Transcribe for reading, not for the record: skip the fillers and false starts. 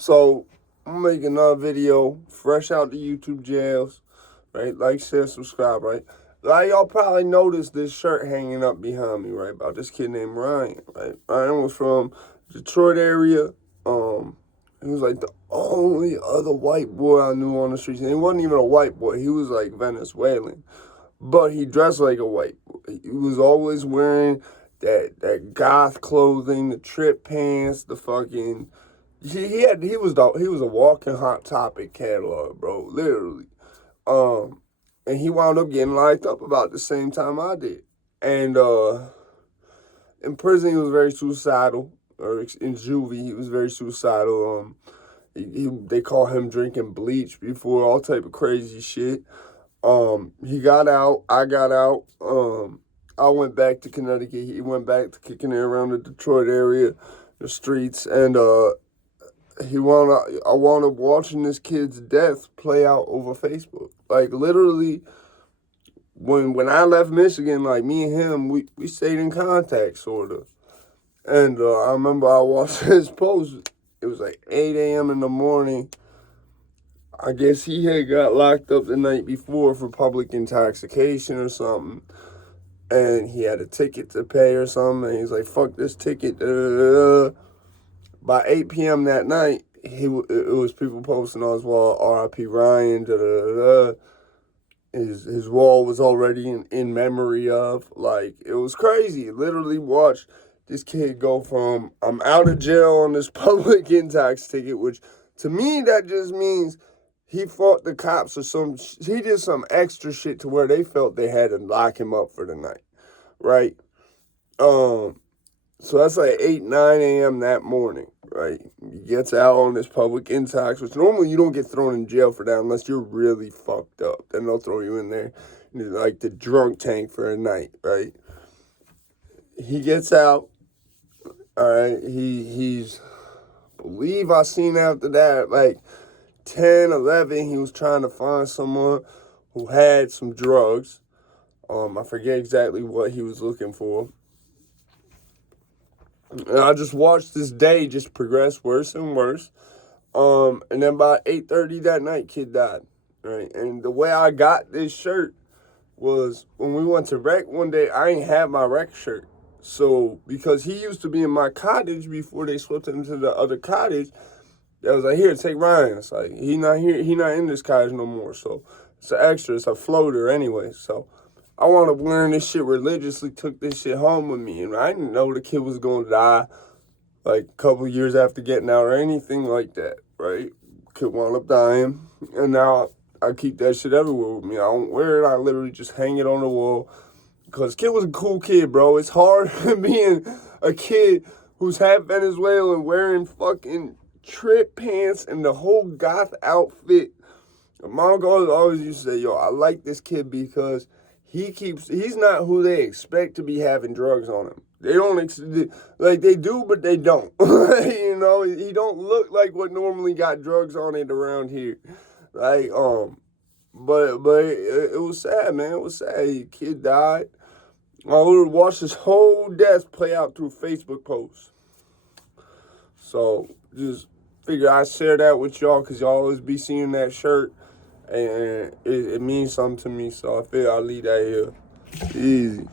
So I'm making another video, fresh out the YouTube jails, right? Like, share, subscribe, right? Like, y'all probably noticed this shirt hanging up behind me, right? About this kid named Ryan, right? Ryan was from Detroit area. He was like the only other white boy I knew on the streets. And he wasn't even a white boy. He was like Venezuelan. But he dressed like a white boy. He was always wearing that goth clothing, the trip pants, the fucking he was a walking Hot Topic catalog, bro, literally. And he wound up getting locked up about the same time I did. And in prison he was very suicidal, or in juvie he was very suicidal. They call him drinking bleach before, all type of crazy shit. He got out, I got out. I went back to Connecticut. He went back to kicking it around the Detroit area, the streets, and I wound up watching this kid's death play out over Facebook. Like, literally, when I left Michigan, like, me and him, we stayed in contact, sort of. And I remember I watched his post. It was like 8 a.m. in the morning. I guess he had got locked up the night before for public intoxication or something. And he had a ticket to pay or something. And he's like, fuck this ticket. By 8 p.m. that night, it was people posting on his wall, R.I.P. Ryan, His wall was already in memory of. Like, it was crazy. Literally watched this kid go from, I'm out of jail on this public intox ticket, which to me, that just means he fought the cops or he did some extra shit to where they felt they had to lock him up for the night, right? So that's like 8, 9 a.m. that morning, right? He gets out on this public intox, which normally you don't get thrown in jail for that unless you're really fucked up. Then they'll throw you in there, like the drunk tank for a night, right? He gets out, all right? He's, believe I seen after that, like 10, 11, he was trying to find someone who had some drugs. I forget exactly what he was looking for. And I just watched this day just progress worse and worse. And then by 8:30 that night, kid died. Right. And the way I got this shirt was when we went to rec one day, I ain't had my rec shirt. So because he used to be in my cottage before they swept him to the other cottage, I was like, here, take Ryan. It's like, he not here, he not in this cottage no more. So it's an extra, it's a floater anyway. So I wound up wearing this shit religiously, took this shit home with me. And I didn't know the kid was going to die like a couple years after getting out or anything like that, right? Kid wound up dying. And now I keep that shit everywhere with me. I don't wear it. I literally just hang it on the wall. Because kid was a cool kid, bro. It's hard being a kid who's half Venezuelan wearing fucking trip pants and the whole goth outfit. My uncle always used to say, yo, I like this kid because he's not who they expect to be having drugs on him. They don't, like they do, but they don't. You know, he don't look like what normally got drugs on it around here. Like, but it was sad, man. It was sad. The kid died. I would watch his whole death play out through Facebook posts. So just figure I'd share that with y'all because y'all always be seeing that shirt. And it means something to me. So I feel I'll leave that here. Easy.